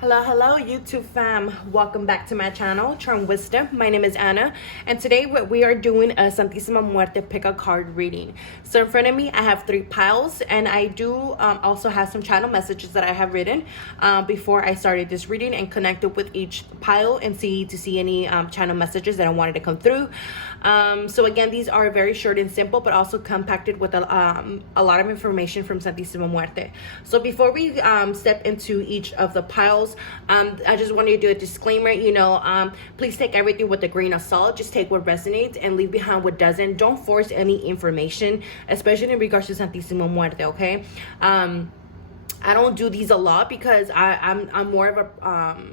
Hello, YouTube fam. Welcome back to my channel, Charm Wisdom. My name is Anna, and today we are doing a Santísima Muerte pick a card reading. So in front of me, I have 3 piles, and I do also have some channel messages that I have written before I started this reading and connected with each pile and see any channel messages that I wanted to come through. So again, these are very short and simple, but also compacted with a lot of information from Santísima Muerte. So before we step into each of the piles, I just wanted to do a disclaimer. Please take everything with a grain of salt. Just take what resonates and leave behind what doesn't. Don't force any information, especially in regards to Santísima Muerte. Okay. I don't do these a lot because I'm more of a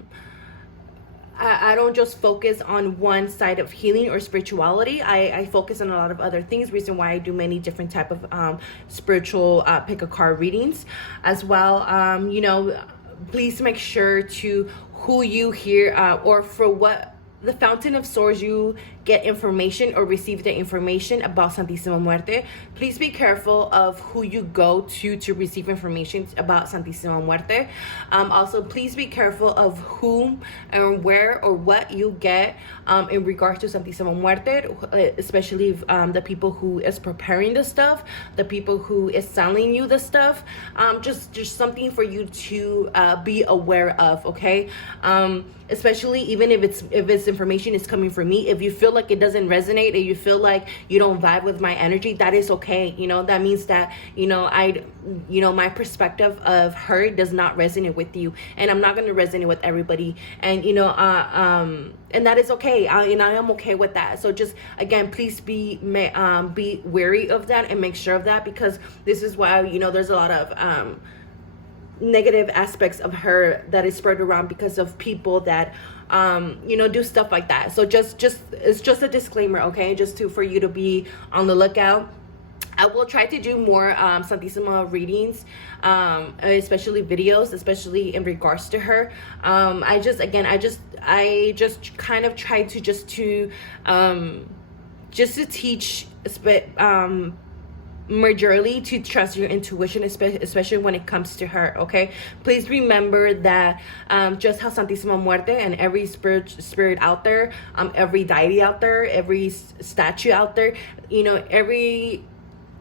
I don't just focus on one side of healing or spirituality. I focus on a lot of other things. Reason why I do many different type of spiritual pick a card readings as well. Please make sure to who you hear or for what the fountain of source you get information or receive the information about Santísima Muerte. Please be careful of who you go to receive information about Santísima Muerte. Also, please be careful of whom and where or what you get in regards to Santísima Muerte, especially the people who is preparing the stuff, the people who is selling you the stuff. Just something for you to be aware of, okay? Especially even if it's information is coming from me, if you feel like it doesn't resonate and you feel like you don't vibe with my energy, that is okay. That means that my perspective of her does not resonate with you, and I'm not going to resonate with everybody, and and that is okay. I am okay with that. So just again, please be wary of that and make sure of that, because this is why there's a lot of negative aspects of her that is spread around because of people that do stuff like that. So just it's just a disclaimer, okay? Just for you to be on the lookout. I will try to do more Santísima readings, especially videos, especially in regards to her. I just kind of try to just to teach majorly to trust your intuition, especially when it comes to her, okay? Please remember that just how Santísima Muerte and every spirit out there, every deity out there, every statue out there, every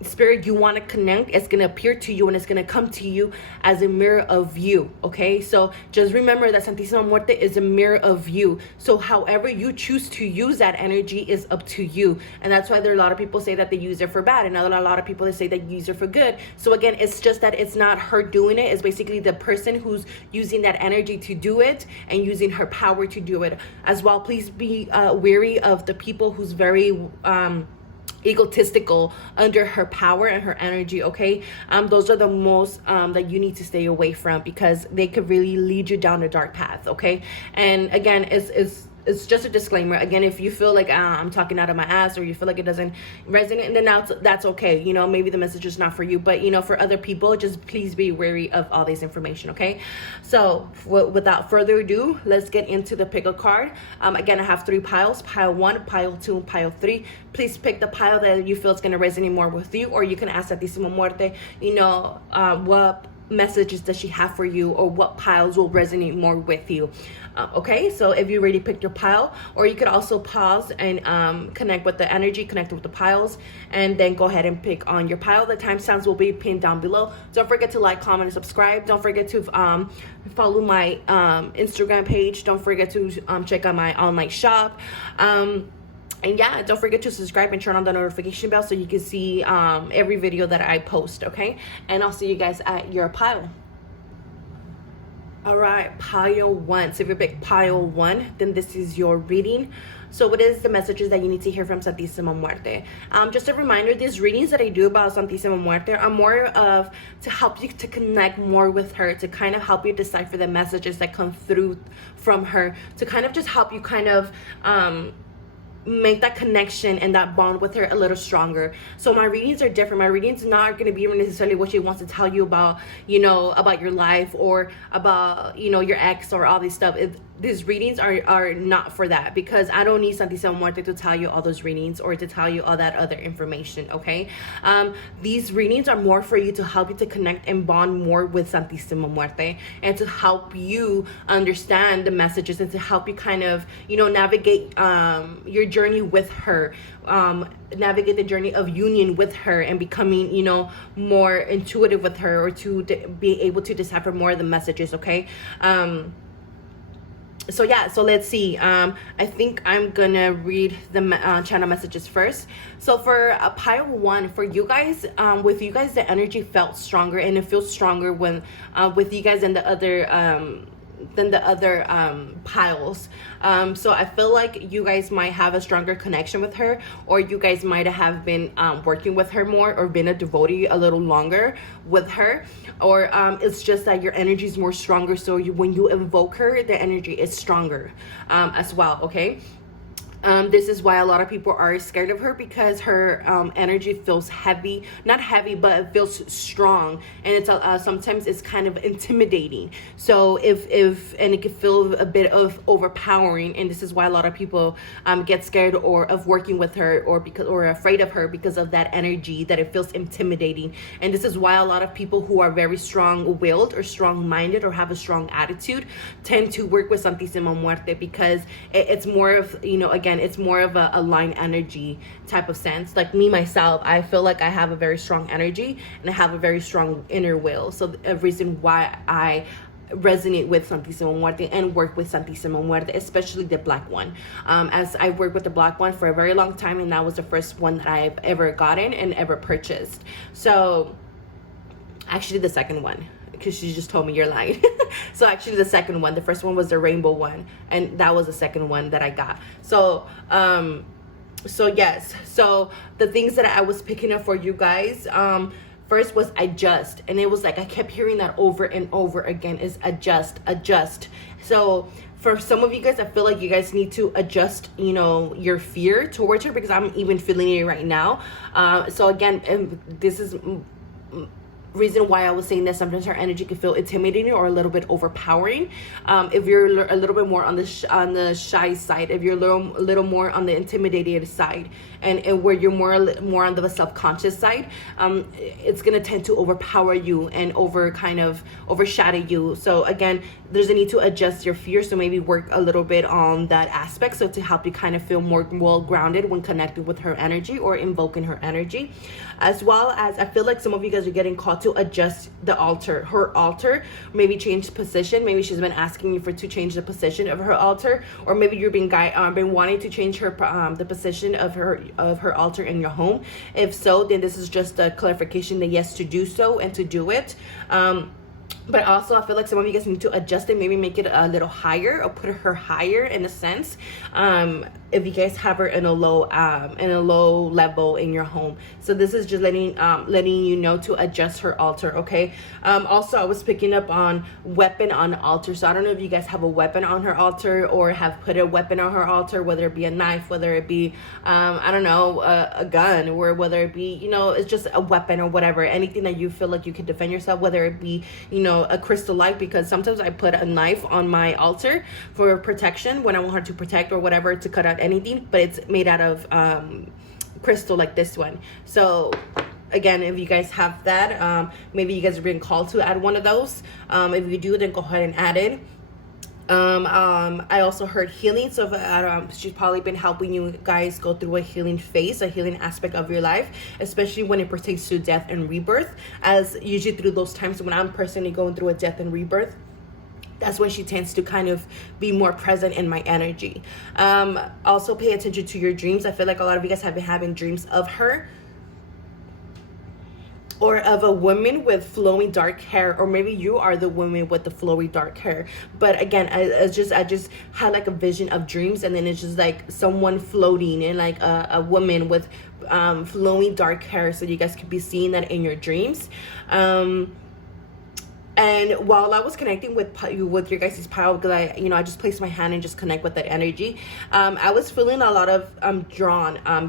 spirit you want to connect, it's going to appear to you and it's going to come to you as a mirror of you, okay? So just remember that Santísima Muerte is a mirror of you. So however you choose to use that energy is up to you. And that's why there are a lot of people say that they use it for bad, and a lot of people that say they use it for good. So again, it's just that it's not her doing it. It's basically the person who's using that energy to do it and using her power to do it as well. Please be wary of the people who's very egotistical under her power and her energy, okay? Those are the most that you need to stay away from, because they could really lead you down a dark path, okay? And again, it's just a disclaimer. Again, if you feel like I'm talking out of my ass, or you feel like it doesn't resonate, and then that's okay. Maybe the message is not for you, but for other people, just please be wary of all this information, okay? So without further ado, let's get into the pick a card. Again, I have 3 piles: pile 1, pile 2, and pile 3. Please pick the pile that you feel is going to resonate more with you, or you can ask Santísima Muerte, what messages does she have for you, or what piles will resonate more with you. Okay, so if you already picked your pile, or you could also pause and connect with the energy, connect with the piles, and then go ahead and pick on your pile. The timestamps will be pinned down below. Don't forget to like, comment, and subscribe. Don't forget to follow my Instagram page. Don't forget to check out my online shop. And yeah, don't forget to subscribe and turn on the notification bell so you can see every video that I post, okay? And I'll see you guys at your pile. All right, pile 1. So if you pick pile 1, then this is your reading. So what is the messages that you need to hear from Santísima Muerte? Just a reminder, these readings that I do about Santísima Muerte are more of to help you to connect more with her, to kind of help you decipher the messages that come through from her, to kind of just help you kind of make that connection and that bond with her a little stronger. So my readings are different. My readings not going to be necessarily what she wants to tell you about, about your life or about, your ex or all this stuff. These readings are not for that, because I don't need Santísima Muerte to tell you all those readings or to tell you all that other information, okay? These readings are more for you to help you to connect and bond more with Santísima Muerte, and to help you understand the messages, and to help you kind of, navigate your journey with her, navigate the journey of union with her, and becoming, more intuitive with her, or to be able to decipher more of the messages, okay? So let's see. I think I'm gonna read the channel messages first. So for pile 1, for you guys, with you guys, the energy felt stronger, and it feels stronger when with you guys and the other piles. So I feel like you guys might have a stronger connection with her, or you guys might have been working with her more, or been a devotee a little longer with her, or it's just that your energy is more stronger, so when you invoke her, the energy is stronger as well, okay? This is why a lot of people are scared of her, because her energy feels heavy, not heavy, but it feels strong, and it's sometimes it's kind of intimidating. So and it can feel a bit of overpowering, and this is why a lot of people get scared or of working with her, or afraid of her, because of that energy, that it feels intimidating. And this is why a lot of people who are very strong-willed or strong-minded or have a strong attitude tend to work with Santísima Muerte, because it's more of, again, it's more of a line energy type of sense. Like me, myself, I feel like I have a very strong energy, and I have a very strong inner will. So a reason why I resonate with Santísima Muerte and work with Santísima Muerte, especially the black one. As I worked with the black one for a very long time, and that was the first one that I've ever gotten and ever purchased. So actually the second one, because she just told me you're lying. So actually the second one, the first one was the rainbow one, and that was the second one that I got. So yes, so the things that I was picking up for you guys, first was adjust, and it was like I kept hearing that over and over again, is adjust. So for some of you guys, I feel like you guys need to adjust, your fear towards her, because I'm even feeling it right now. So again, this is reason why I was saying that sometimes her energy can feel intimidating or a little bit overpowering. If you're a little bit more on the shy side, if you're a little more on the intimidated side, and where you're more on the self-conscious side, it's gonna tend to overpower you and overshadow you. So again, there's a need to adjust your fear, so maybe work a little bit on that aspect, so to help you kind of feel more well-grounded when connecting with her energy or invoking her energy. As well as, I feel like some of you guys are getting called to adjust her altar, maybe change position. Maybe she's been asking you to change the position of her altar, or maybe you've been wanting to change the position of her altar in your home. If so, then this is just a clarification that yes, to do so and to do it. But also, I feel like some of you guys need to adjust it, maybe make it a little higher, or put her higher in a sense. If you guys have her in a low level in your home. So this is just letting you know to adjust her altar, okay? Also, I was picking up on weapon on altar. So I don't know if you guys have a weapon on her altar, or have put a weapon on her altar, whether it be a knife, whether it be I don't know, a gun, or whether it be, it's just a weapon or whatever, anything that you feel like you can defend yourself, whether it be, a crystal light, because sometimes I put a knife on my altar for protection when I want her to protect or whatever, to cut out anything, but it's made out of crystal like this one. So again, if you guys have that, maybe you guys are being called to add one of those. If you do, then go ahead and add it. I also heard healing, so she's probably been helping you guys go through a healing phase, a healing aspect of your life, especially when it pertains to death and rebirth, as usually through those times when I'm personally going through a death and rebirth, that's when she tends to kind of be more present in my energy. Also pay attention to your dreams. I feel like a lot of you guys have been having dreams of her, or of a woman with flowing dark hair, or maybe you are the woman with the flowy dark hair. But again, I just had like a vision of dreams, and then it's just like someone floating, and like a woman with flowing dark hair. So you guys could be seeing that in your dreams. And while I was connecting with your guys' pile, because I just placed my hand and just connect with that energy, I was feeling a lot of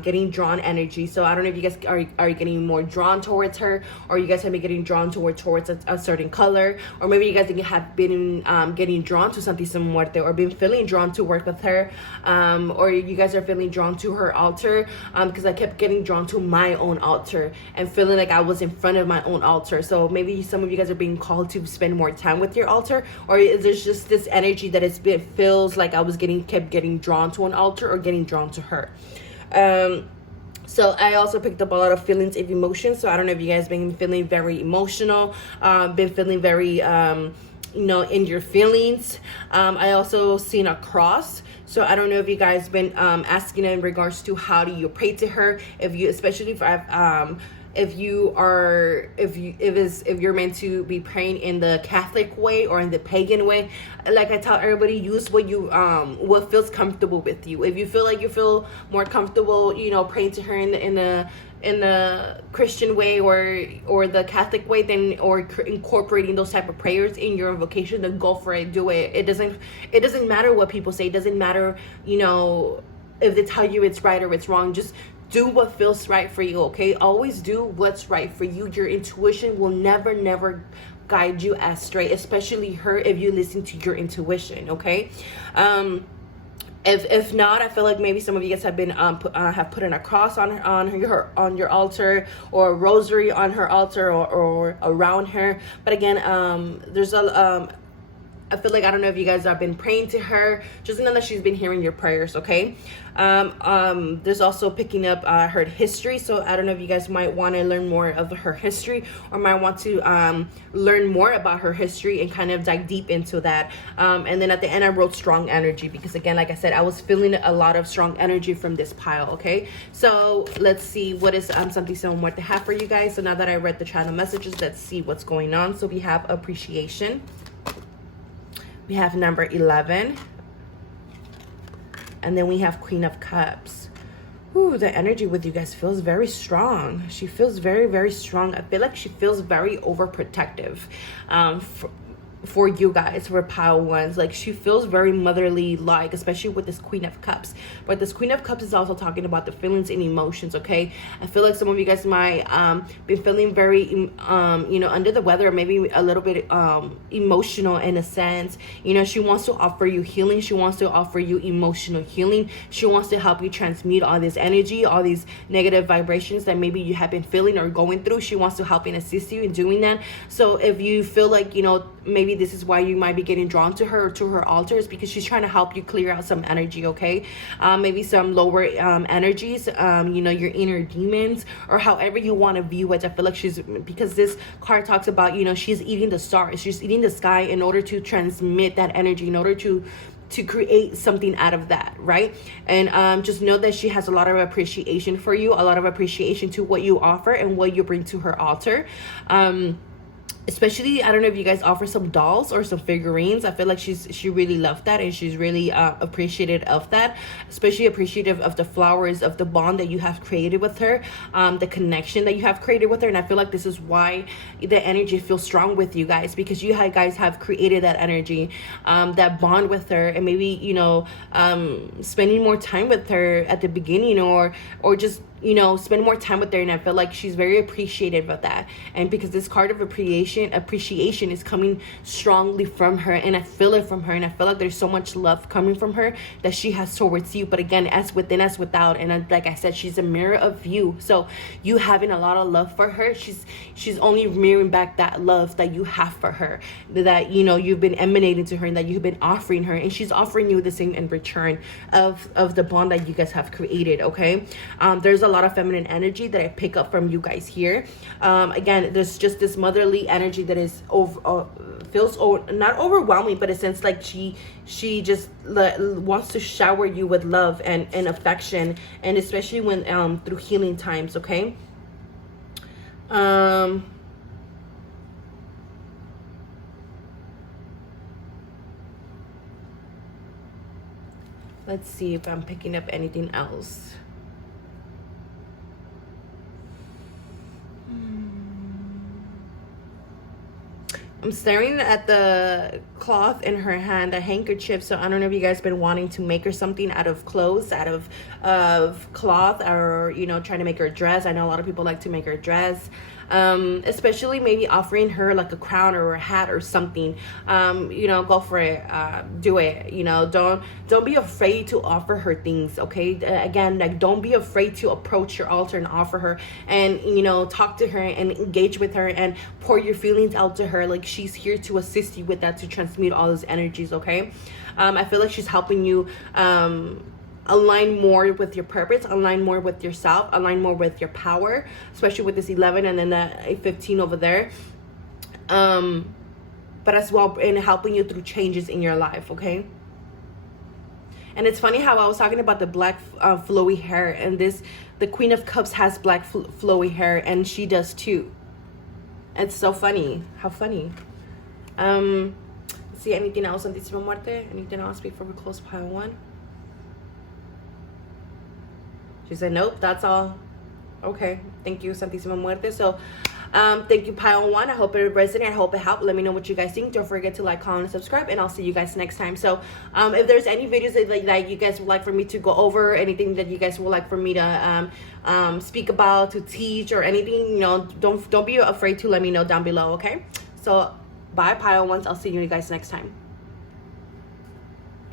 getting drawn energy. So I don't know if you guys are getting more drawn towards her, or you guys have been getting drawn towards a certain color, or maybe you guys have been getting drawn to Santísima Muerte, or been feeling drawn to work with her, or you guys are feeling drawn to her altar, because I kept getting drawn to my own altar and feeling like I was in front of my own altar. So maybe some of you guys are being called to spend more time with your altar, or there's just this energy that it feels like I was kept getting drawn to an altar or getting drawn to her. So I also picked up a lot of feelings of emotions. So I don't know if you guys been feeling very emotional, been feeling very in your feelings. I also seen a cross. So I don't know if you guys been asking in regards to how do you pray to her, especially if you're meant to be praying in the Catholic way or in the pagan way. Like I tell everybody, use what feels comfortable with you. If you feel more comfortable, praying to her in the Christian way or the Catholic way, then or incorporating those type of prayers in your invocation, then go for it. Do it. It doesn't matter what people say. It doesn't matter if they tell you it's right or it's wrong. Just do what feels right for you, okay? Always do what's right for you. Your intuition will never guide you astray, especially if you listen to your intuition, okay? If not, I feel like maybe some of you guys have been have put in a cross on your altar, or a rosary on her altar, or around her. But again, I feel like, I don't know if you guys have been praying to her. Just know that she's been hearing your prayers, okay? There's also picking up her history. So I don't know if you guys might want to learn more of her history, or might want to learn more about her history and kind of dive deep into that. And then at the end, I wrote strong energy, because again, like I said, I was feeling a lot of strong energy from this pile, okay? So let's see what is Santísima Muerte have for you guys. So now that I read the channel messages, let's see what's going on. So we have appreciation. We have number 11. And then we have Queen of Cups. Ooh, the energy with you guys feels very strong. She feels very strong. I feel like she feels very overprotective for you guys, for pile ones. Like, she feels very motherly like, especially with this Queen of Cups. But this Queen of Cups is also talking about the feelings and emotions, okay? I feel like some of you guys might be feeling very under the weather, or maybe a little bit emotional in a sense. She wants to offer you healing. She wants to offer you emotional healing. She wants to help you transmute all this energy, all these negative vibrations that maybe you have been feeling or going through. She wants to help and assist you in doing that. So if you feel like maybe this is why you might be getting drawn to her, to her altars, because she's trying to help you clear out some energy, okay? Maybe some lower energies, your inner demons, or however you want to view it. I feel like because this card talks about, she's eating the stars, she's eating the sky in order to transmit that energy, in order to create something out of that, right? And just know that she has a lot of appreciation for you, a lot of appreciation to what you offer and what you bring to her altar. Especially, I don't know if you guys offer some dolls or some figurines. I feel like she really loved that, and she's really appreciative of that, especially appreciative of the flowers, of the bond that you have created with her, the connection that you have created with her. And I feel like this is why the energy feels strong with you guys, because you guys have created that energy, that bond with her, and maybe spending more time with her at the beginning, or just spend more time with her. And I feel like she's very appreciative of that. And because this card of appreciation is coming strongly from her, and I feel it from her, and I feel like there's so much love coming from her that she has towards you. But again, as within, as without. And like I said, she's a mirror of you. So you having a lot of love for her, she's only mirroring back that love that you have for her, that you've been emanating to her, and that you've been offering her, and she's offering you the same in return of the bond that you guys have created, okay? There's a lot of feminine energy that I pick up from you guys here. Again, there's just this motherly energy that is feels not overwhelming, but a sense like she just wants to shower you with love and affection, and especially when through healing times, okay? Let's see if I'm picking up anything else. I'm staring at the cloth in her hand, a handkerchief. So I don't know if you guys been wanting to make her something out of clothes, out of cloth, or trying to make her a dress. I know a lot of people like to make her a dress. Especially maybe offering her like a crown or a hat or something. Go for it. Do it. Don't be afraid to offer her things. Okay. Again, like, don't be afraid to approach your altar and offer her, and talk to her and engage with her and pour your feelings out to her. Like, she's here to assist you with that, to transmute all those energies. Okay. I feel like she's helping you align more with your purpose, align more with yourself, align more with your power, especially with this 11 and then the 15 over there. But as well in helping you through changes in your life. Okay. And it's funny how I was talking about the black flowy hair, and the Queen of Cups has black flowy hair, and she does too. It's so funny. How funny. See, anything else on Santísima Muerte? Anything else before we close pile 1? She said, nope, that's all. Okay, thank you, Santísima Muerte. So, thank you, pile 1. I hope it resonated. I hope it helped. Let me know what you guys think. Don't forget to like, comment, and subscribe, and I'll see you guys next time. So, if there's any videos that you guys would like for me to go over, anything that you guys would like for me to speak about, to teach, or anything, don't be afraid to let me know down below. Okay. So, bye, pile 1s. I'll see you guys next time.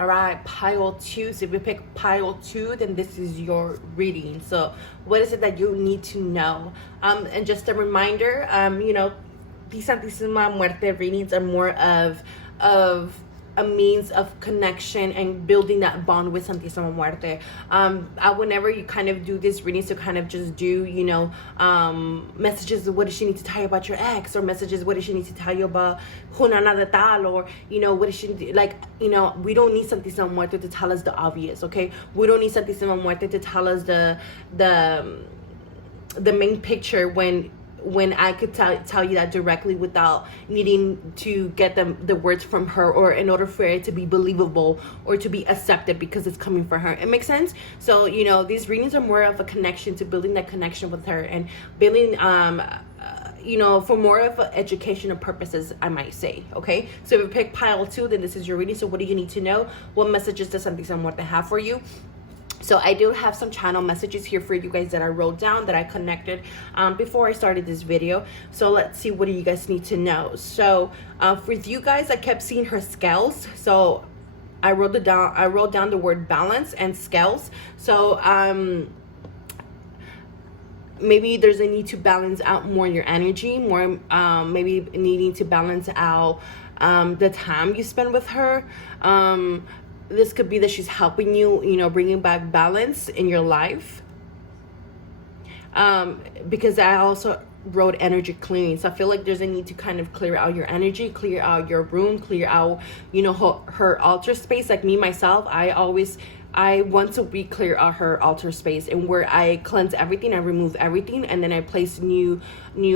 All right, pile 2. So if you pick pile 2, then this is your reading. So what is it that you need to know? And just a reminder, these Santísima Muerte readings are more of a means of connection and building that bond with Santísima Muerte. Whenever you kind of do this reading, to kind of just do, messages of what does she need to tell you about your ex, or messages, what does she need to tell you about Junana de Tal, or, what does she do? Like, we don't need Santísima Muerte to tell us the obvious, okay? We don't need Santísima Muerte to tell us the main picture when I could tell you that directly without needing to get the words from her, or in order for it to be believable or to be accepted because it's coming from her. It makes sense? So, these readings are more of a connection, to building that connection with her, and building, for more of educational purposes, I might say. Okay. So if you pick pile 2, then this is your reading. So what do you need to know? What messages does Santísima Muerte have for you? So I do have some channel messages here for you guys that I wrote down, that I connected before I started this video. So let's see, what do you guys need to know? So for you guys, I kept seeing her scales. So I wrote down the word balance and scales. So maybe there's a need to balance out more your energy, more maybe needing to balance out the time you spend with her. This could be that she's helping you, bringing back balance in your life. Because I also wrote energy clearing. So I feel like there's a need to kind of clear out your energy, clear out your room, clear out, her altar space. Like me, myself, I once a week clear out her altar space, and where I cleanse everything, I remove everything, and then I place new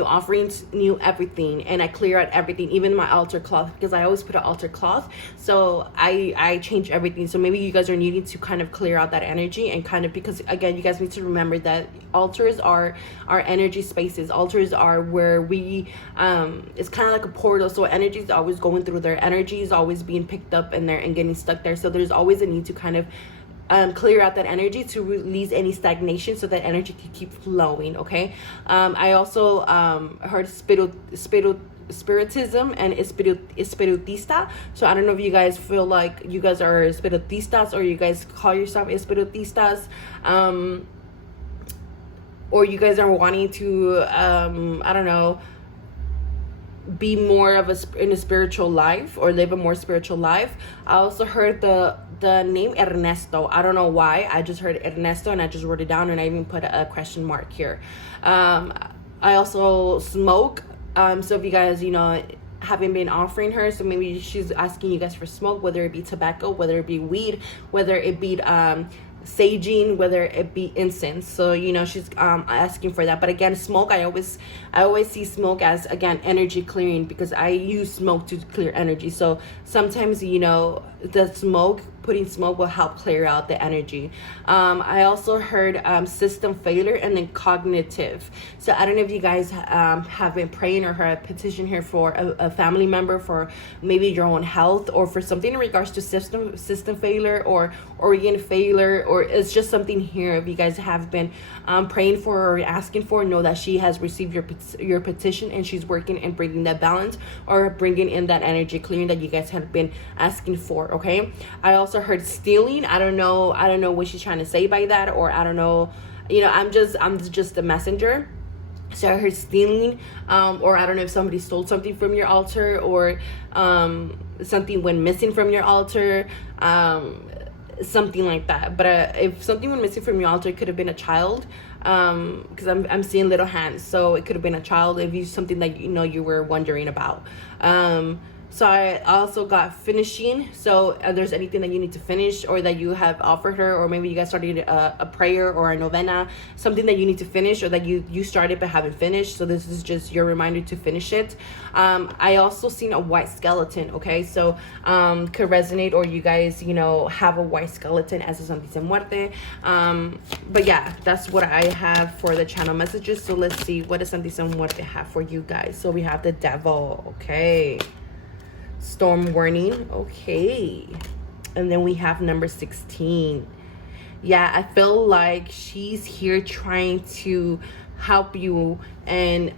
offerings, new everything, and I clear out everything, even my altar cloth, because I always put an altar cloth. So I change everything. So maybe you guys are needing to kind of clear out that energy, and kind of, because again, you guys need to remember that altars are our energy spaces. Altars are where we it's kind of like a portal. So energy is always going through there. Energy is always being picked up in there and getting stuck there. So there's always a need to kind of clear out that energy, to release any stagnation, so that energy can keep flowing. Okay. I also heard spiritism and espiritista. So I don't know if you guys feel like you guys are espiritistas, or you guys call yourself espiritistas, or you guys are wanting to I don't know, be more of in a spiritual life, or live a more spiritual life. I also heard the name Ernesto. I don't know why. I just heard Ernesto, and I just wrote it down, and I even put a question mark here. I also smoke. So if you guys, haven't been offering her, so maybe she's asking you guys for smoke, whether it be tobacco, whether it be weed, whether it be saging, whether it be incense. So she's asking for that. But again, smoke, I always see smoke as, again, energy clearing, because I use smoke to clear energy. So sometimes the smoke putting smoke will help clear out the energy. I also heard system failure and then cognitive. So I don't know if you guys have been praying or heard a petition here for a family member, for maybe your own health, or for something in regards to system failure or organ failure, or it's just something here. If you guys have been praying for or asking for, know that she has received your petition, and she's working and bringing that balance or bringing in that energy clearing that you guys have been asking for. Okay, I also heard stealing. I don't know what she's trying to say by that, or I don't know, I'm just a messenger. So I heard stealing, or I don't know if somebody stole something from your altar, or something went missing from your altar, something like that. But if something went missing from your altar, it could have been a child, because I'm seeing little hands, so it could have been a child if you something that you were wondering about. So I also got finishing. So there's anything that you need to finish, or that you have offered her, or maybe you guys started a prayer or a novena, something that you need to finish, or that you started but haven't finished. So this is just your reminder to finish it. I also seen a white skeleton. Okay, so could resonate, or you guys have a white skeleton as a Santísima Muerte. But yeah, that's what I have for the channel messages. So let's see, what does Santísima Muerte have for you guys? So we have the devil. Okay. Storm warning. Okay. And then we have number 16. Yeah, I feel like she's here trying to help you and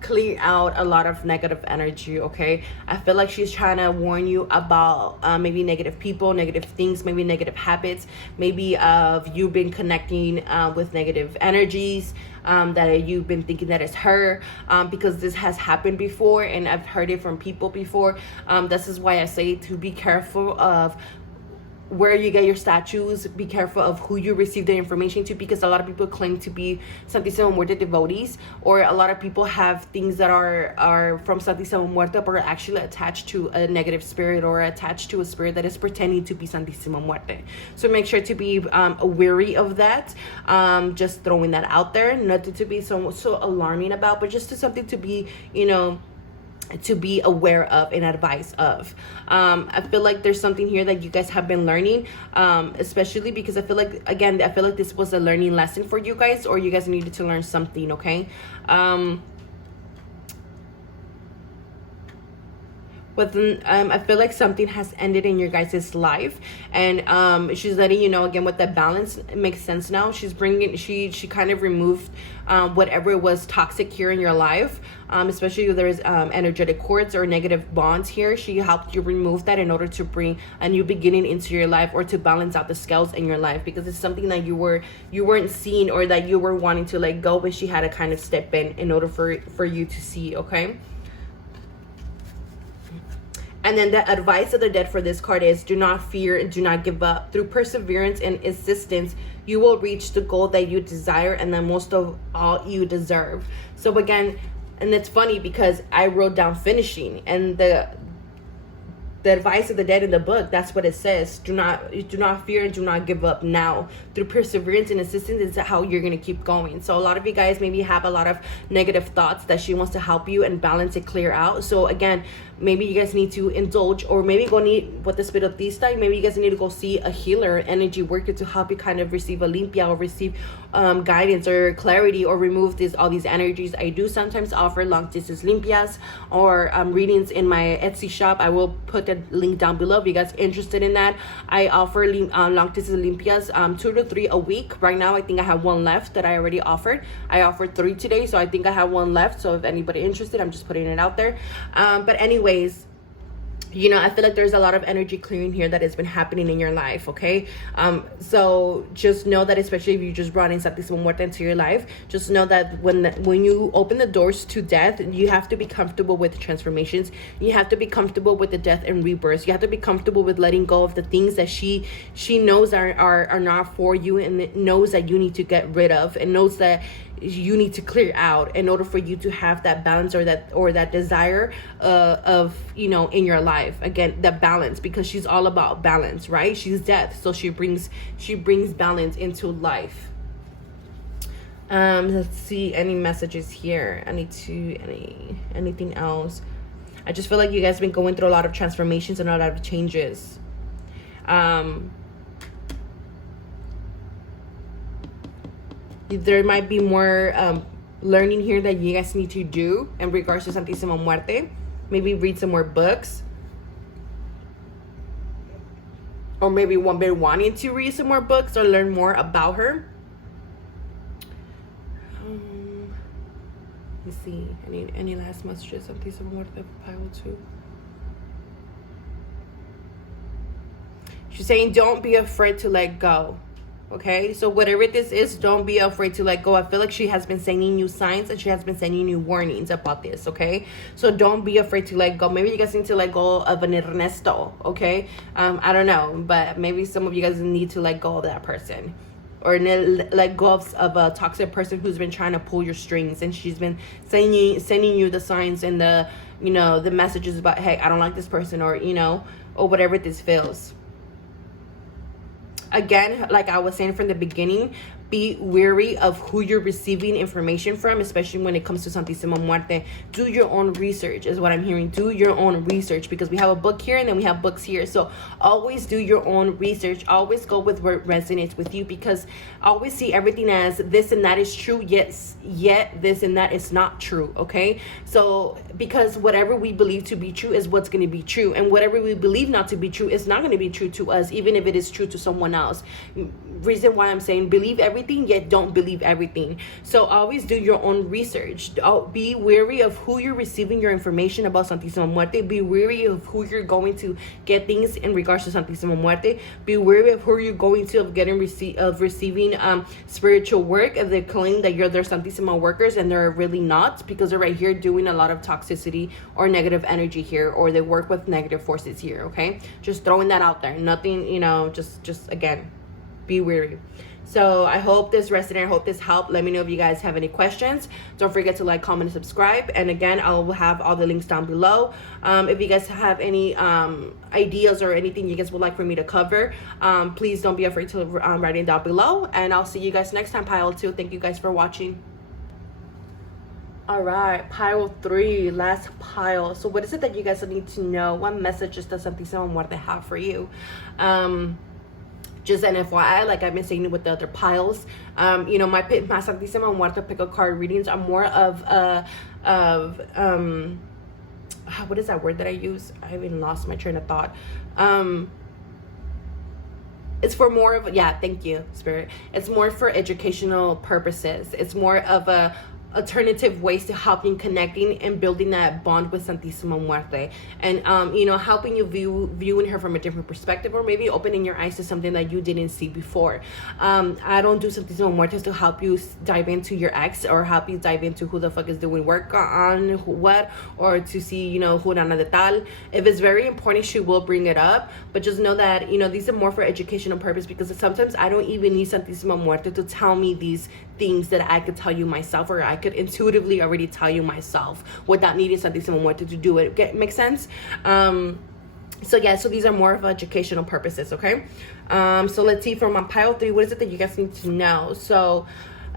clear out a lot of negative energy. Okay, I feel like she's trying to warn you about maybe negative people, negative things, maybe negative habits, maybe of you been connecting with negative energies, that you've been thinking that it's her, because this has happened before, and I've heard it from people before. This is why I say to be careful of where you get your statues. Be careful of who you receive the information to, because a lot of people claim to be Santísima Muerte devotees, or a lot of people have things that are from Santísima Muerte but are actually attached to a negative spirit, or attached to a spirit that is pretending to be Santísima Muerte. So make sure to be wary of that. Just throwing that out there, nothing to be so alarming about, but just something to be to be aware of and advise of. I feel like there's something here that you guys have been learning, especially because I feel like this was a learning lesson for you guys, or you guys needed to learn something. Okay. But then I feel like something has ended in your guys' life, and she's letting you know again what that balance. It makes sense now. She's bringing, she kind of removed whatever was toxic here in your life, especially if there's energetic cords or negative bonds here. She helped you remove that in order to bring a new beginning into your life, or to balance out the scales in your life, because it's something that you weren't seeing, or that you were wanting to let go, but she had to kind of step in order for you to see. Okay. And then the advice of the dead for this card is: do not fear and do not give up. Through perseverance and insistence, you will reach the goal that you desire, and then most of all you deserve. So again, and it's funny because I wrote down finishing, and the advice of the dead in the book, that's what it says. Do not fear and do not give up. Now, through perseverance and insistence, is how you're going to keep going. So a lot of you guys maybe have a lot of negative thoughts that she wants to help you and balance it, clear out. So again, maybe you guys need to indulge, or maybe go need what the spiritista, maybe you guys need to go see a healer, energy worker, to help you kind of receive a limpia, or receive guidance or clarity, or remove all these energies. I do sometimes offer long distance limpias or readings in my Etsy shop. I will put the link down below if you guys interested in that. I offer long distance limpias 2 to 3 a week. Right now I think I have 1 left that I already offered. I offered 3 today, so I think I have 1 left. So if anybody interested, I'm just putting it out there. But anyways, I feel like there's a lot of energy clearing here that has been happening in your life. Okay. So just know that, especially if you just brought in Santísima Muerte into your life, just know that when you open the doors to death, you have to be comfortable with transformations. You have to be comfortable with the death and rebirth. You have to be comfortable with letting go of the things that she knows are not for you, and knows that you need to get rid of, and knows that you need to clear out in order for you to have that balance, or that desire of in your life. Again, that balance, because she's all about balance, right? She's death, so she brings balance into life. Let's see, any messages here. Anything else? I just feel like you guys have been going through a lot of transformations and a lot of changes. There might be more learning here that you guys need to do in regards to Santísima Muerte. Maybe read some more books. Or maybe one been wanting to read some more books or learn more about her. Let's see. Any last messages? Santísima Muerte, pile 2. She's saying, don't be afraid to let go. Okay, so whatever this is, don't be afraid to let go. I feel like she has been sending you signs and she has been sending you warnings about this, okay? So don't be afraid to let go. Maybe you guys need to let go of an Ernesto, okay? I don't know, but maybe some of you guys need to let go of that person. Or let go of a toxic person who's been trying to pull your strings, and she's been sending you the signs and the, you know, the messages about, hey, I don't like this person, or, you know, or whatever this feels. Again, like I was saying from the beginning, be wary of who you're receiving information from, especially when it comes to Santísima Muerte. Do your own research is what I'm hearing. Do your own research, because we have a book here and then we have books here. So always do your own research. Always go with what resonates with you, because always see everything as this and that is true, yet this and that is not true, okay? So because whatever we believe to be true is what's going to be true, and whatever we believe not to be true is not going to be true to us, even if it is true to someone else. Reason why I'm saying believe everything, yet don't believe everything. So always do your own research. Be wary of who you're receiving your information about Santísima Muerte. Be wary of who you're going to get things in regards to Santísima Muerte. Be wary of who you're going to receiving spiritual work. If they claim that you're their Santísima workers and they're really not, because they're right here doing a lot of toxicity or negative energy here, or they work with negative forces here, okay? Just throwing that out there. Nothing, you know, just again, be wary. So I hope this resonated. I hope this helped. Let me know if you guys have any questions. Don't forget to like, comment, and subscribe. And again, I will have all the links down below. If you guys have any ideas or anything you guys would like for me to cover, please don't be afraid to write it down below. And I'll see you guys next time, pile 2. Thank you guys for watching. All right, pile 3, last pile. So what is it that you guys need to know? What messages does Santísima Muerte have for you? Just an FYI, like I've been saying with the other piles, you know, my Santísima Muerte pick a card readings are more of what is that word that I use? I even lost my train of thought. It's for more of, yeah, thank you, Spirit. It's more for educational purposes. It's more of a alternative ways to helping connecting and building that bond with Santísima Muerte, and you know, helping you viewing her from a different perspective, or maybe opening your eyes to something that you didn't see before. I don't do Santísima Muerte to help you dive into your ex, or help you dive into who the fuck is doing work on what, or to see, you know, Jurana de Tal. If it's very important, she will bring it up, but just know that, you know, these are more for educational purpose, because sometimes I don't even need Santísima Muerte to tell me these things that I could tell you myself, or I could intuitively already tell you myself without needing Santísima Muerte to do it. Make sense? So yeah, so these are more of educational purposes, okay? So let's see, from my pile 3, what is it that you guys need to know? So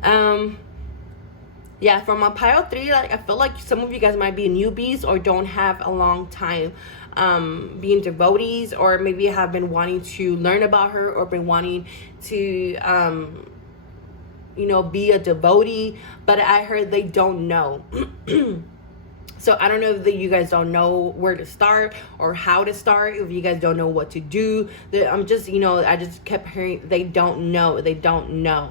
yeah, from my pile 3, like, I feel like some of you guys might be newbies or don't have a long time being devotees, or maybe have been wanting to learn about her, or been wanting to you know, be a devotee, but I heard they don't know. So I don't know if you guys don't know where to start or how to start, if you guys don't know what to do. I'm just, you know, I just kept hearing they don't know.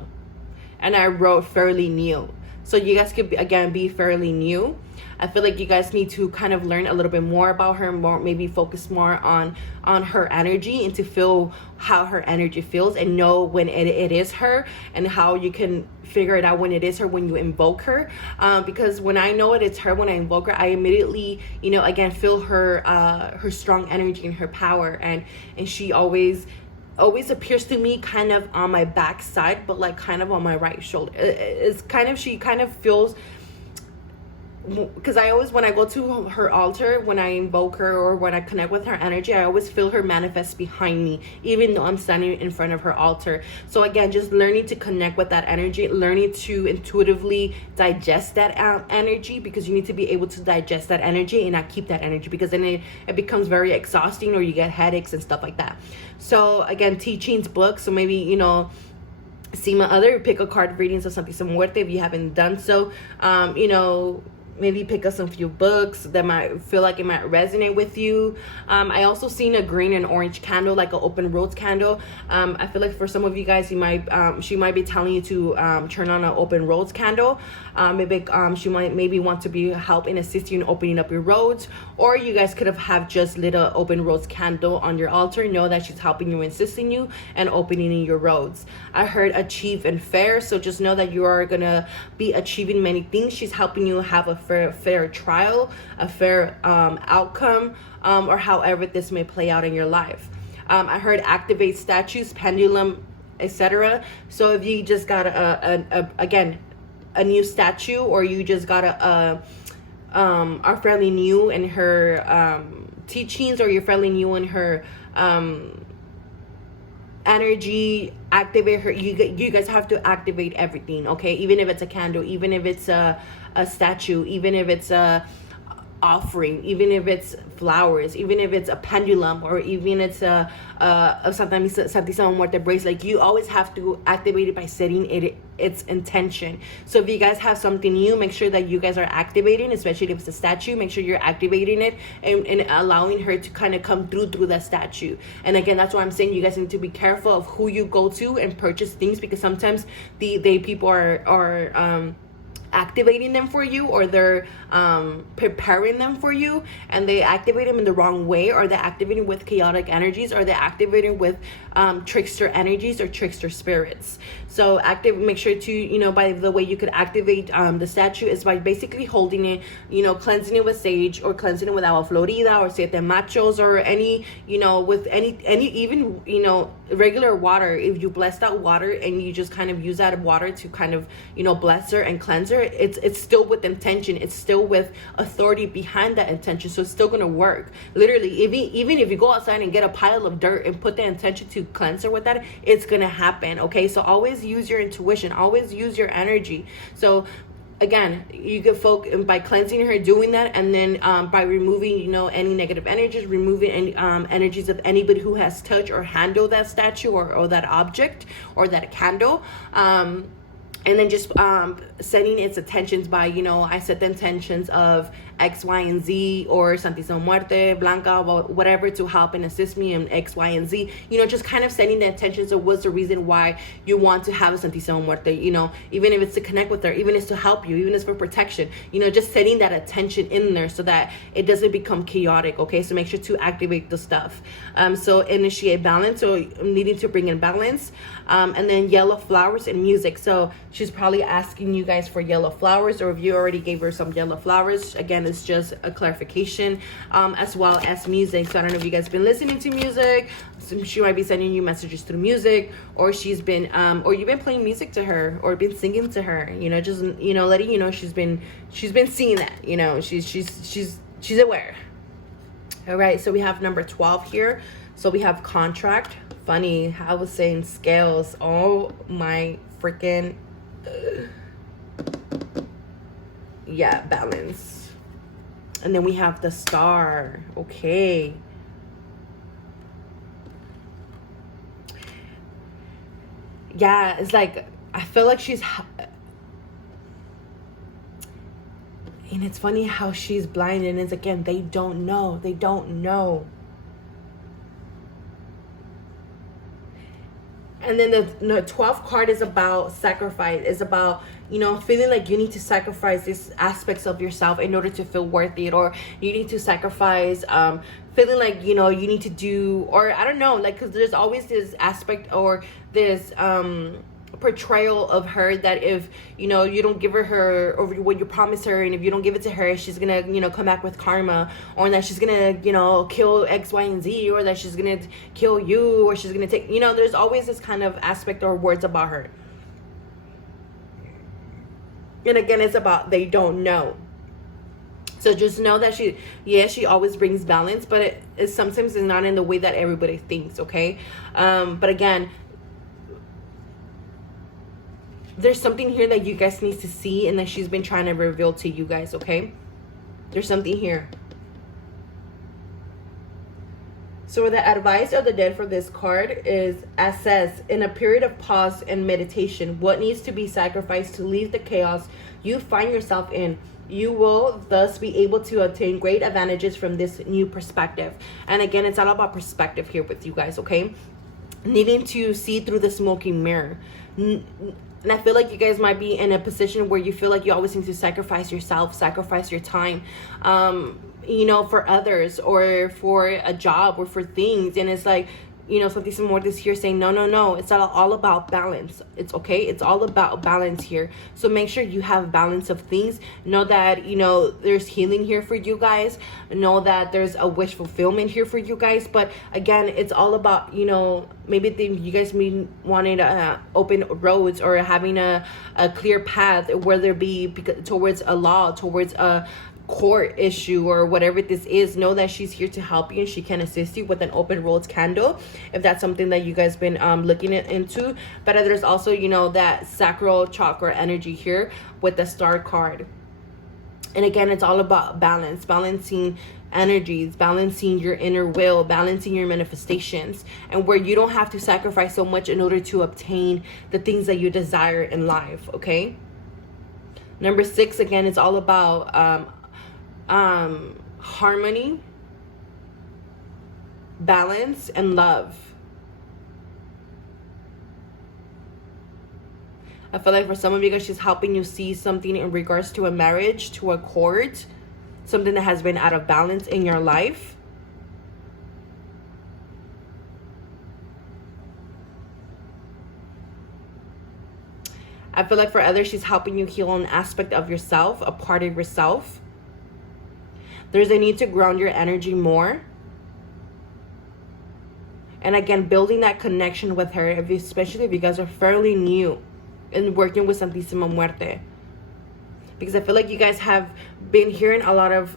And I wrote fairly new. So you guys could, again, be fairly new. I feel like you guys need to kind of learn a little bit more about her, more, maybe focus more on her energy, and to feel how her energy feels, and know when it is her, and how you can figure it out when it is her when you invoke her. Because when I know it's her, when I invoke her, I immediately, you know, again, feel her strong energy and her power, and she always appears to me kind of on my back side, but like kind of on my right shoulder. It's kind of, she kind of feels, because I always, when I go to her altar, when I invoke her or when I connect with her energy, I always feel her manifest behind me, even though I'm standing in front of her altar. So again, just learning to connect with that energy, learning to intuitively digest that energy, because you need to be able to digest that energy and not keep that energy, because then it becomes very exhausting, or you get headaches and stuff like that. So again, teachings, books. So maybe, you know, see my other pick a card readings of Santísima Muerte if you haven't done so. You know, maybe pick up some few books that might feel like it might resonate with you. I also seen a green and orange candle, like an open roads candle. I feel like for some of you guys, you might she might be telling you to turn on an open roads candle. Maybe she might maybe want to be help and assist you in opening up your roads, or you guys could have just lit an open roads candle on your altar. Know that she's helping you, assisting you, and opening your roads. I heard achieve and fair, so just know that you are gonna be achieving many things. She's helping you have a fair trial, a fair outcome, or however this may play out in your life. I heard activate statues, pendulum, etc. So if you just got a new statue, or you just got are fairly new in her teachings, or you're fairly new in her energy, activate her. You guys have to activate everything, okay? Even if it's a candle, even if it's a statue, even if it's a offering, even if it's flowers, even if it's a pendulum, or even it's a Santísima Muerte bracelet. You always have to activate it by setting its intention. So if you guys have something new, make sure that you guys are activating, especially if it's a statue. Make sure you're activating it and allowing her to kind of come through that statue. And again, that's why I'm saying you guys need to be careful of who you go to and purchase things, because sometimes the people are activating them for you, or they're preparing them for you, and they activate them in the wrong way, or they're activating with chaotic energies, or they're activating with trickster energies or trickster spirits. So make sure to, you know, by the way you could activate the statue is by basically holding it, you know, cleansing it with sage, or cleansing it with agua florida or siete machos, or any, you know, with any even, you know, regular water. If you bless that water and you just kind of use that water to kind of, you know, bless her and cleanse her, it's still with intention, it's still with authority behind that intention, so it's still gonna work. Literally, even if you go outside and get a pile of dirt and put the intention to cleanse her with that, it's gonna happen, okay? So always use your intuition, always use your energy. So again, you could focus by cleansing her, doing that, and then by removing, you know, any negative energies, removing any energies of anybody who has touched or handled that statue, or that object, or that candle. And then just setting its intentions by, you know, I set the intentions of X, Y, and Z, or Santísima Muerte, Blanca, whatever, to help and assist me in X, Y, and Z. You know, just kind of setting the intentions of what's the reason why you want to have a Santísima Muerte, you know, even if it's to connect with her, even if it's to help you, even if it's for protection, you know, just setting that attention in there so that it doesn't become chaotic, okay? So make sure to activate the stuff. So initiate balance, so needing to bring in balance. And then yellow flowers and music. So she's probably asking you guys for yellow flowers, or if you already gave her some yellow flowers, again, it's just a clarification, as well as music. So I don't know if you guys have been listening to music. So she might be sending you messages through music, or she's been or you've been playing music to her, or been singing to her, you know, just, you know, letting you know she's been seeing that, you know, she's aware. All right, so we have number 12 here. So we have contract. Funny, I was saying scales. Oh my freaking yeah, balance. And then we have the star. Okay, yeah, it's like I feel like she's, and it's funny how she's blind, and it's again, they don't know. And then the 12th card is about sacrifice. It's about, you know, feeling like you need to sacrifice these aspects of yourself in order to feel worth it, or you need to sacrifice feeling like, you know, you need to do, or I don't know, like, because there's always this aspect or this portrayal of her that if, you know, you don't give her or what you promise her, and if you don't give it to her, she's gonna, you know, come back with karma, or that she's gonna, you know, kill X, Y, and Z, or that she's gonna kill you, or she's gonna take, you know, there's always this kind of aspect or words about her. And again, it's about they don't know. So just know that she always brings balance, but it sometimes is not in the way that everybody thinks, okay? But again, there's something here that you guys need to see and that she's been trying to reveal to you guys, okay? There's something here. So the advice of the dead for this card is, assess in a period of pause and meditation what needs to be sacrificed to leave the chaos you find yourself in. You will thus be able to obtain great advantages from this new perspective. And again, it's all about perspective here with you guys, okay? Needing to see through the smoky mirror. And I feel like you guys might be in a position where you feel like you always need to sacrifice yourself, sacrifice your time, you know, for others or for a job or for things. And it's like, you know, something more this here saying, no, it's all about balance. It's okay. It's all about balance here. So make sure you have balance of things. Know that, you know, there's healing here for you guys. Know that there's a wish fulfillment here for you guys. But again, it's all about, you know, maybe you guys mean wanting to open roads or having a clear path, whether it be towards a law, towards a court issue or whatever this is. Know that she's here to help you and she can assist you with an open roads candle if that's something that you guys been looking into. But there's also, you know, that sacral chakra energy here with the star card. And again, it's all about balance, balancing energies, balancing your inner will, balancing your manifestations, and where you don't have to sacrifice so much in order to obtain the things that you desire in life, okay? Number 6, again, it's all about harmony, balance, and love. I feel like for some of you guys, she's helping you see something in regards to a marriage, to a court, something that has been out of balance in your life. I feel like for others, she's helping you heal an aspect of yourself, a part of yourself. There's a need to ground your energy more. And again, building that connection with her, especially if you guys are fairly new in working with Santísima Muerte. Because I feel like you guys have been hearing a lot of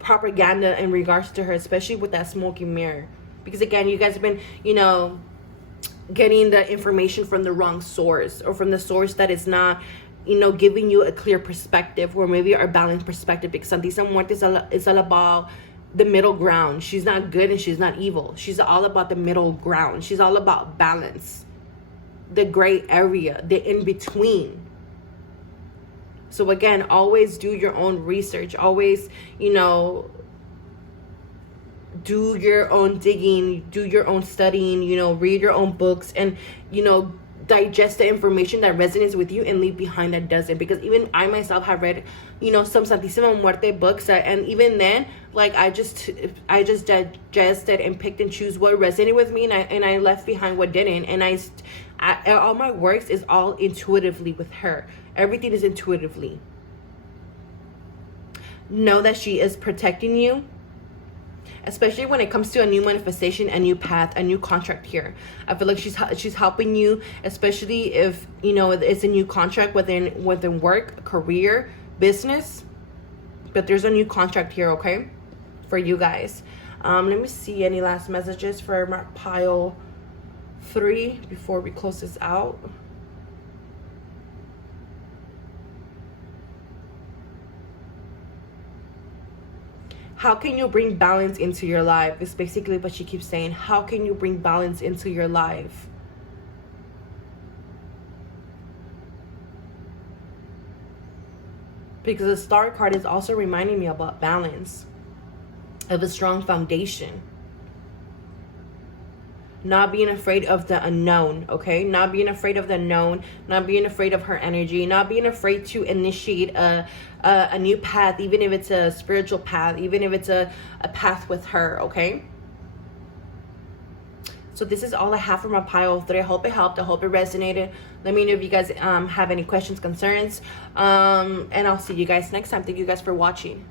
propaganda in regards to her, especially with that smoky mirror. Because again, you guys have been, you know, getting the information from the wrong source, or from the source that is not, you know, giving you a clear perspective, or maybe a balanced perspective. Because Santísima Muerte is all about the middle ground. She's not good and she's not evil. She's all about the middle ground. She's all about balance, the gray area, the in-between. So again, always do your own research. Always, you know, do your own digging, do your own studying, you know, read your own books, and, you know, digest the information that resonates with you and leave behind that doesn't. Because even I myself have read, you know, some Santísima Muerte books and even then, like, I just digested and picked and choose what resonated with me, and I left behind what didn't. And I all my works is all intuitively with her. Everything is intuitively. Know that she is protecting you, especially when it comes to a new manifestation, a new path, a new contract here. I feel like she's helping you, especially if, you know, it's a new contract within work, career, business. But there's a new contract here, okay, for you guys. Let me see any last messages for pile 3 before we close this out. How can you bring balance into your life? It's basically what she keeps saying. How can you bring balance into your life? Because the star card is also reminding me about balance, of a strong foundation. Not being afraid of the unknown, okay? Not being afraid of the known, not being afraid of her energy, not being afraid to initiate a new path, even if it's a spiritual path, even if it's a path with her, okay? So this is all I have for my pile 3. I hope it helped. I hope it resonated. Let me know if you guys have any questions, concerns. And I'll see you guys next time. Thank you guys for watching.